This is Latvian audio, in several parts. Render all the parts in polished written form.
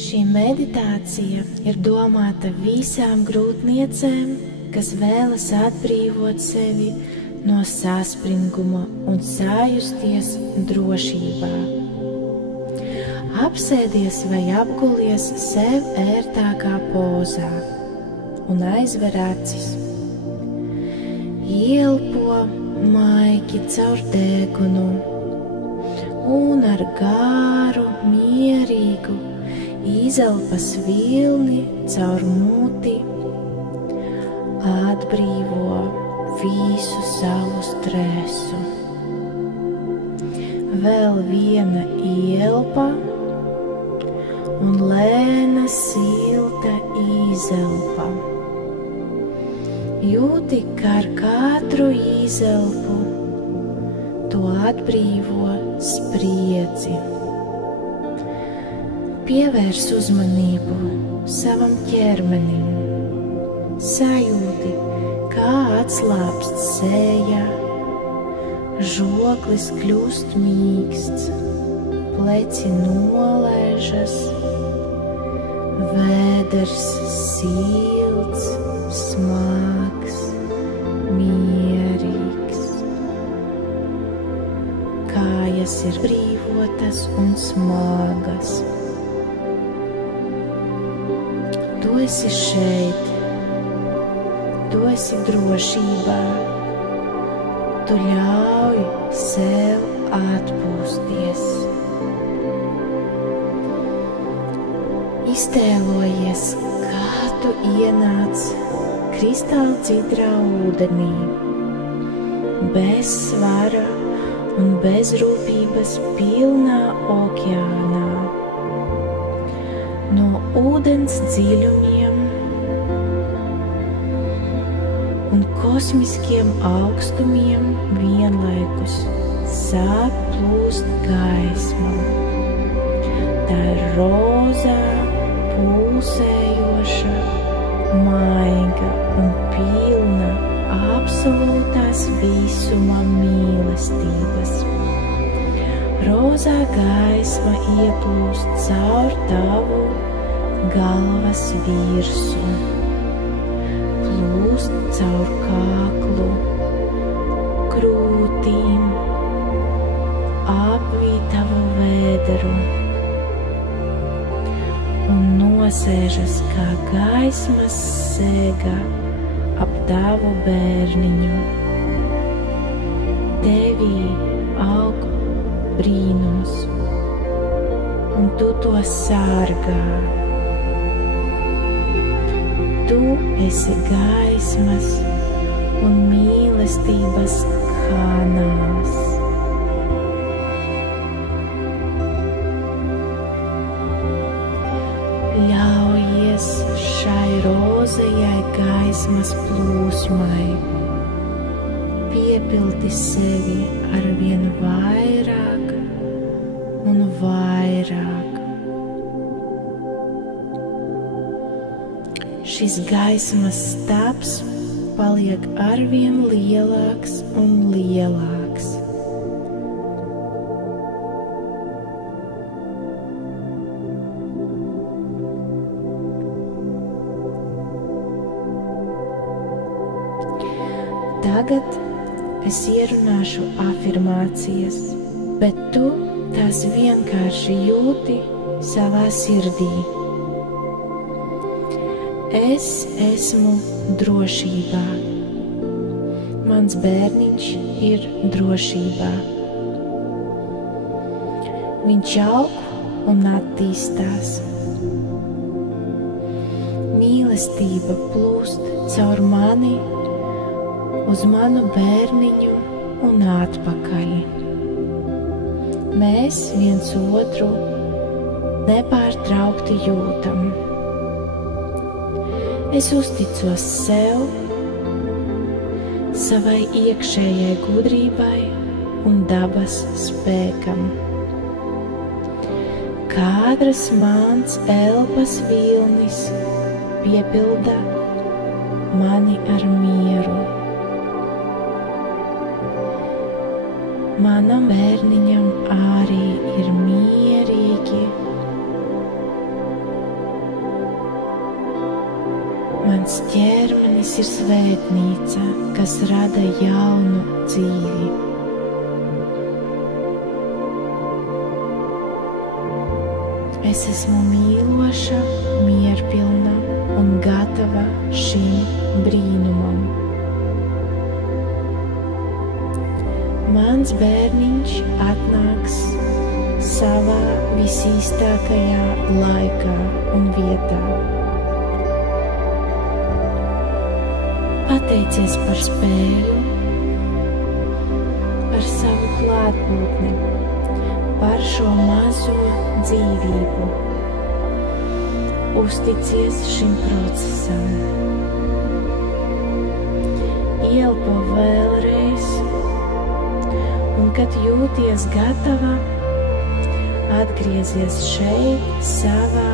Šī meditācija ir domāta visām grūtniecēm, kas vēlas atbrīvot sevi no saspringuma un sajusties drošībā. Apsēdies vai apgulies sev ērtākā pozā un aizver acis. Ielpo maigi caur degunu un ar gāru, mierīgu izelpas vilni caur muti atbrīvo visu savu stresu. Vēl viena ielpa un lēna silta izelpa. Jūti, kā ar katru izelpu tu atbrīvo spriedzi. Pievērs uzmanību savam ķermenim. Sajūti, kā atslābst sēja, žoklis kļūst mīksts, pleci nolaižas, vēders silts, smags, mierīgs. Kājas ir brīvotas un smagas. Tu esi šeit, tu esi drošībā, tu ļauj sev atpūsties. Iztēlojies, kā tu ienāc kristālcidrā ūdenī, bez svara un bezrūpības pilnā okeānā. No ūdens dziļumiem un kosmiskiem augstumiem vienlaikus sāk plūst gaisma. Tā ir rozā, pulsējoša, maiga un pilna absolūtās visuma mīlestības. Rozā gaisma ieplūst caur tavu galvas virsu, plūst caur kāklu, krūtīm, apvij tavu vēderu un nosēžas kā gaismas sēga ap tavu bērniņu. Tevī aug brīnums, un tu to sārgā. Tu esi gaismas un mīlestības kanāls. Ļaujies šai rozajai gaismas plūsmai, piepildi sevi ar vien vairāk un vairāk. Šis gaismas stabs paliek arvien lielāks un lielāks. Tagad es ierunāšu afirmācijas, bet tu tās vienkārši jūti savā sirdī. Es esmu drošībā. Mans bērniņš ir drošībā. Viņš aug un attīstās. Mīlestība plūst caur mani uz manu bērniņu un atpakaļ. Mēs viens otru nepārtraukti jūtam. Es uzticos sev, savai iekšējai gudrībai un dabas spēkam. Katrs mans elpas vilnis piepilda mani ar mieru. Manam bērniņam arī ir mierīgi Mans ķermenis ir svētnīca, kas rada jaunu dzīvi. Es esmu mīloša, mierpilna un gatava šim brīnumam. Mans bērniņš atnāks savā visīstākajā laikā un vietā. Pateicies par spēļu, par savu klātbūtni, par šo mazo dzīvību. Uzticies šim procesam. Ielpo vēlreiz, un kad jūties gatava, atgriezies šeit savā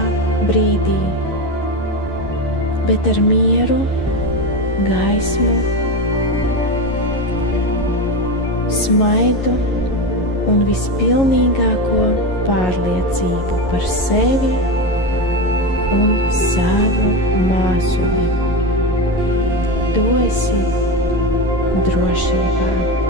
brīdī, bet ar mieru, gaismu, smaidu un vispilnīgāko pārliecību par sevi un savu māsuli. Tu esi drošībā.